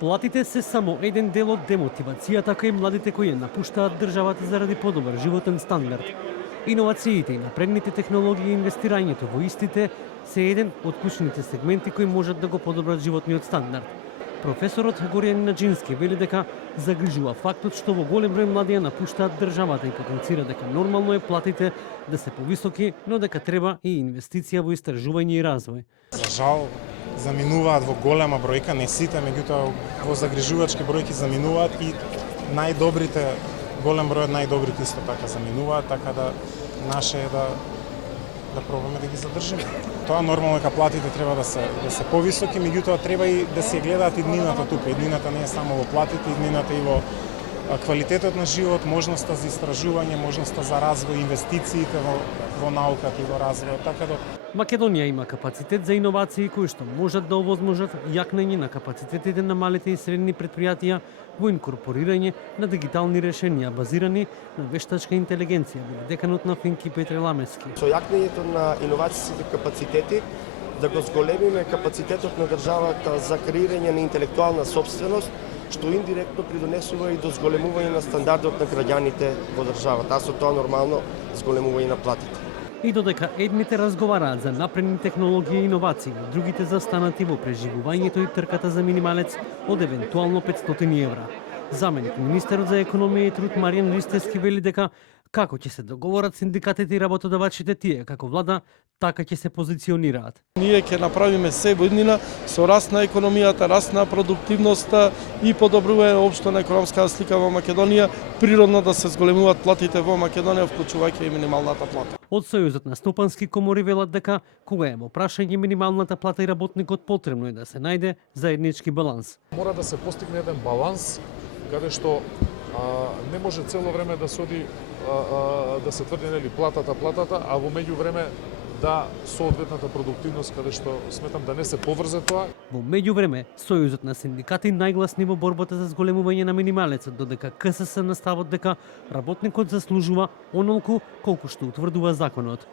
Платите се само еден дел од демотивацијата кај младите кои ја напуштаат државата заради подобар животен стандард. Иновациите и напредните технологии и инвестирањето во истите се еден од клучните сегменти кои можат да го подобрат животниот стандард. Професорот Горјан Наџински вели дека загрижува фактот што во голем број млади ја напуштаат државата и потенцира дека нормално е платите да се повисоки, но дека треба и инвестиција во истражување и развој. За жал, заминуваат во голема бројка, не сите, меѓутоа во загрижувачки бројки заминуваат и најдобрите, голем број од најдобрите исто така заминуваат, така да наше е да пробаме да ги задржиме. Тоа нормално дека платите треба да се повисоки, меѓутоа треба и да се гледаат иднината тука. Иднината не е само во платите, иднината и во квалитетот на живот, можноста за истражување, можноста за развој, инвестициите во науката и во развојот, така да Македонија има капацитет за иновации кои што можат да овозможат јакнење на капацитетите на малите и средни предпријатија во инкорпорирање на дигитални решенија базирани на вештачка интелигенција, деканот на Финки Петре Ламески. Со јакнењето на иновацијските капацитети да го зголемиме капацитетот на државата за креирање на интелектуална сопственост, што индиректно придонесува и до зголемување на стандардот на граѓаните во државата, а со тоа нормално зголемување на платите. И додека едните разговараат за напредни технологии и иновации, другите застанати во преживувањето и трката за минималец од евентуално 500 евра. Заменик министерот за економија и труд Маријан Ристевски вели дека како ќе се договорат синдикатите и работодавачите тие, како влада, така ќе се позиционираат. Ние ќе направиме се во иднина со раст на економијата, раст на продуктивноста и подобрување општо на економската слика во Македонија, природно да се зголемуваат платите во Македонија, вклучувајќи и минималната плата. Од Сојузот на стопански комори велат дека кога е во прашање минималната плата и работникот, потребно е да се најде заеднички баланс. Мора да се постигне еден баланс каде што не може цело време да се оди да се тврди нели платата, а во меѓувреме да соодветната продуктивност каде што сметам да не се поврзе тоа. Во меѓувреме, Сојузот на синдикати најгласни во борбата за зголемување на минималецот, додека КСС наставот дека работникот заслужува онолку колку што утврдува законот.